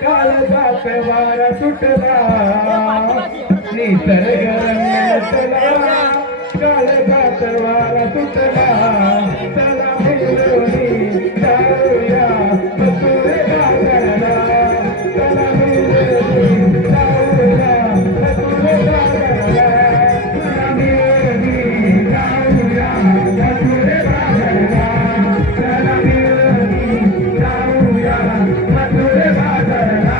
काळजात वारा सुटला निसर्ग रंगला काळजात वारा सुटला चला मिळून जाऊया मथुरे बाजारला चला मिळून जाऊया मथुरे बाजारला चला मिळून जाऊया मथुरे बाजारला चला मिळून जाऊया मथुरे बाजारला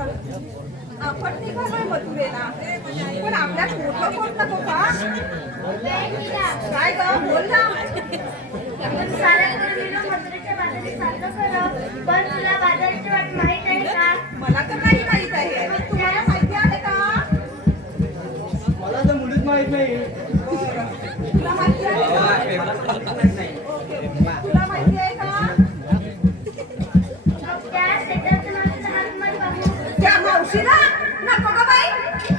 आपण निघालोय मथुरेला, पण आपल्यात मोठं कोण नको का? काय ग बोल ना. पण तुला बाजाराची वाट माहित आहे का? मला तर नाही माहित आहे. तुम्हाला माहिती आहे का? मला तर मुलीच माहित नाही. तुला माहिती आहे का? ओके. तुला माहिती आहे का? त्या मावशीला नको ग बाई,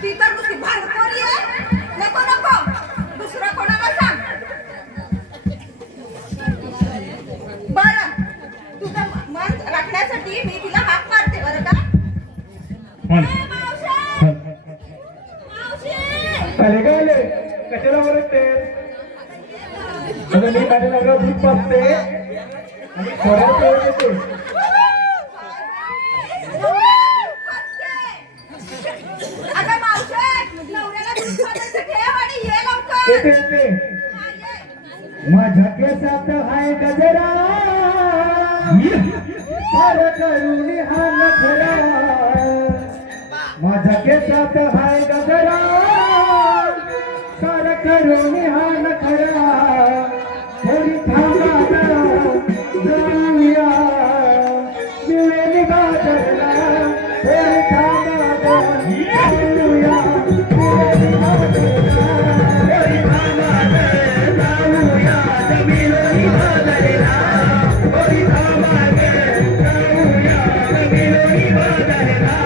ती तर नुसती भांडखोरी आहे. नको नको, दुसरं कोणाला सांग. बरं, तुझं मन राखण्यासाठी मी तिला हाक मारते बरं का. ए, मावशी! मावशी! अरे गाले कशाला ओरडते? मी माझ्या नवऱ्याला दूध पाजते आणि खोऱ्यात ओरडते. अगं मावशी, नवऱ्याला दूध पाजायचं ठेव आणि ये लवकर. येते हा, ये. माझ्या केसात हाय गजरा फार करून हा नखरा डोक्यात हाय गजरा सार करून हा नखरा थोडी थांबा जाऊया मिळेल बाजारला थोडी थांबा जाऊया मिळेल बाजारला थोडी थांबा जाऊया मिळेल बाजारला थोडी थांबा जाऊया मिळेल बाजारला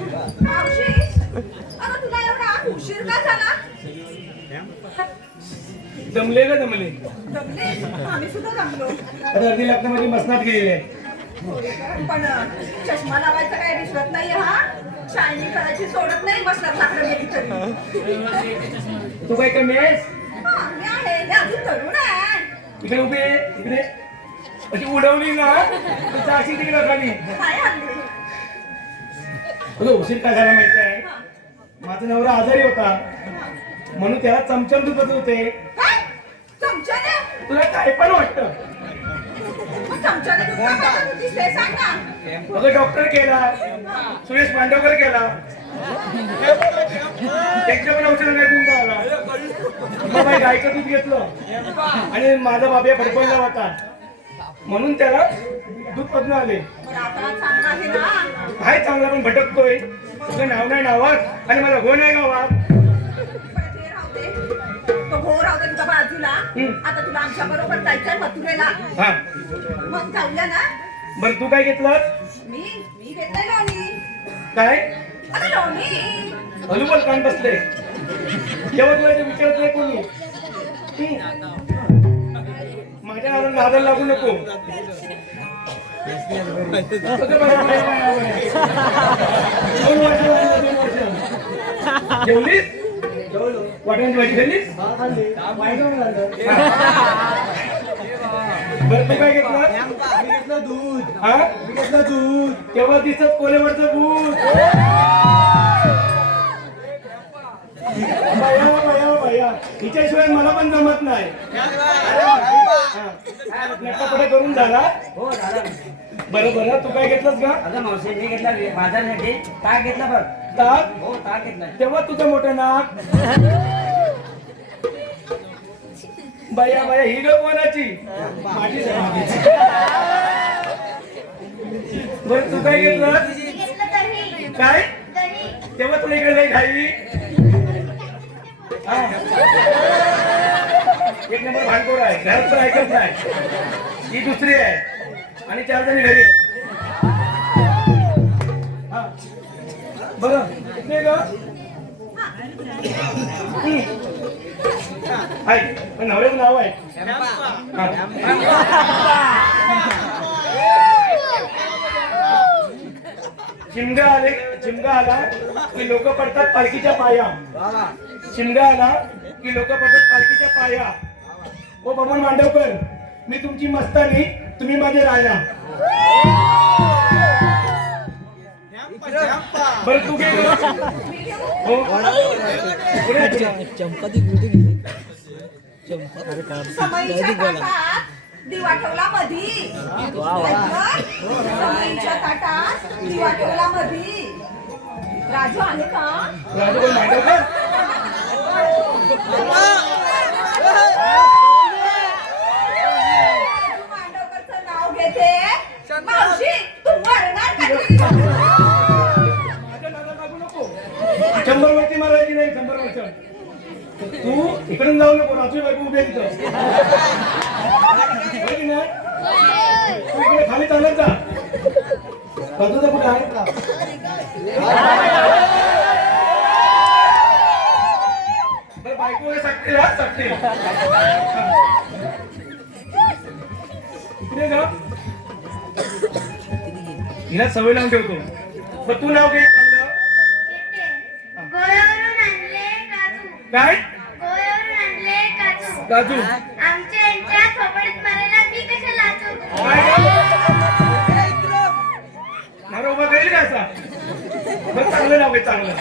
मावशी, अगं तुला एवढा उशीर का झाला? जमले का जमले जमले? आम्ही सुद्धा जमलो. अर्धी लग्नामध्ये मसनात गेलेले पण चष्मा लावायचा काय रिश्वत नाही हा. शायनिंग करायची सोडत नाही बसणार लाकडं गेली तरी. तू काय कमी आहेस हा, मी आहे. मी अजून तरुण आहे. इकडे उभी आहे इकडे अशी उडवली ना जाशी तिकडे खाली काय हल्ली? तुला उशीर काय झाला माहिती आहे हा. माझा नवरा आजारी होता म्हणून त्याला चमचम दुखत होते काय? चमच्याने? तुला काय पण वाटतं मग चमच्याने तू काय करत होतीस ते सांग ना. अगं डॉक्टर केला सुरेश पांडवकर केला त्यांच्या पण औषध नाही तुमचा आला बाबा गायचं दूध घेतलं आणि माझा बाबा फडफडला होता म्हणून त्याला दूध पद्म आले. पण आता चांगला आहे ना. काय चांगला पण भटकतोय तुझं नाव नाही नावात आणि मला हो नाही गावात. पण ते राहू दे. तो हो राहू दे तुझ्या बाजूला. आता तुला आमच्या बरोबर जायचंय मथुरेला. हा मग जाऊया ना. बरं तू काय घेतलं मी घेतलंय लोणी. काय आता लोणी. हलुबल कान बसले जेव्हा तुला ते विचारत नाही कोणी माझ्या नावाला नादाला लागू नको. जेवलीस वाटाण्याची भाजी खाल्लीस बरं तू काय घेतलं दूध हा मी घेतलं दूध तेव्हा दिसत कोलेवरचं भूत. भया भया भया हिच्याशिवाय मला पण जमत नाही. नक्कापडा करून झाला. हो दादा. बरं बरं तू काय घेतलंस का? आता मावशी मी घेतला बाजारसाठी ताक घेतला बघ. ताक. हो ताक घेतला. तेव्हा तुझं मोठं नाक. बया बया ही ग कोणाची? माझीच आहे, माझीच. बरं तू काय घेतलं? मी घेतलं दही. काय? दही. तेव्हा तुला इकडे नाही खाई. हा. एक नंबर भांडखोर आहे, घरात पण ऐकत नाही. ही दुसरी आहे आणि 4 जणी घरी आहेत. हा. बरं इथे ग आहे पण नवऱ्याचं नाव आहे. चिमगा आला की लोक पडतात पालखीच्या पाया. शिमगा आला की लोक पडतात पालखीच्या पाया. ओ बबन मांडवकर, मी तुमची मस्तानी, तुम्ही माझे राजा. बरं तू घे ग. हो पुढे समईच्या ताटात दिवा ठेवला मधी. समईच्या ताटात दिवा ठेवला मधी. राजू आहे का? राजू कोण मांडवकर? राजू मांडवकरचं नाव घेते. मावशी तू मरणार कधी? माझ्या नादात लागू नको. 100 वरती मारायची नाही. 100 वर्ष तू इकडून जाऊ नको. राजू बायको उभे तिथं. होय की नाही? तू इकडे खाली चालत जा. राजूचा कुठे आहे? बरं बायको वगैरे सांगते हा सांगते. इकडे जा. हिला सवय लावून ठेवतो. पण तू नाव घे चांगलं. घेते. गोव्यावरून आणले काजू. काय? गोव्यावरून आणले काजू. राजू आमच्या यांच्या थोपडीत मारायला मी कशाला लाचू? मला उभा करेल का असा? बरं चांगलं नाव आहे चांगलं.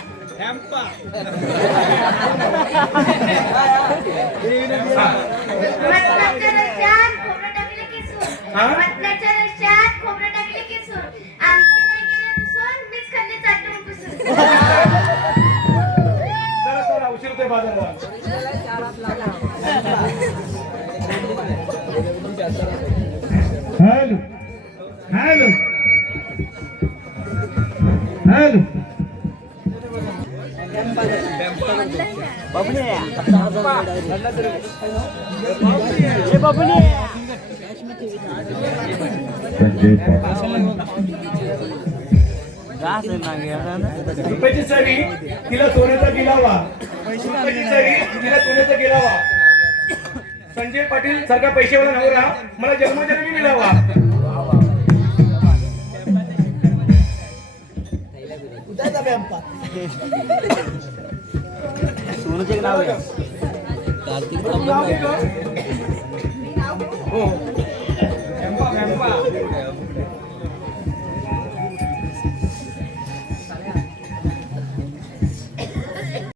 मटणाच्या रश्श्यात खोबरं टाकले किसून. हा? मटणाच्या रश्श्यात खोबरं टाकले किसून. आमचे नाही गेले पुसून, मीच खाल्ले चाटून पुसून. चला चला उशीर होतोय बाजारला. Hello hello hello. रुपयाची सरी तिला सोन्याचा गिलावा. रुपयाची सरी तिला सोन्याचा गिलावा. संजय पाटील सारखा पैसेवाला नवरा मला जन्मोजन्मी मिळावा. सोनूचे नाव आहे. नाव घे गं. हो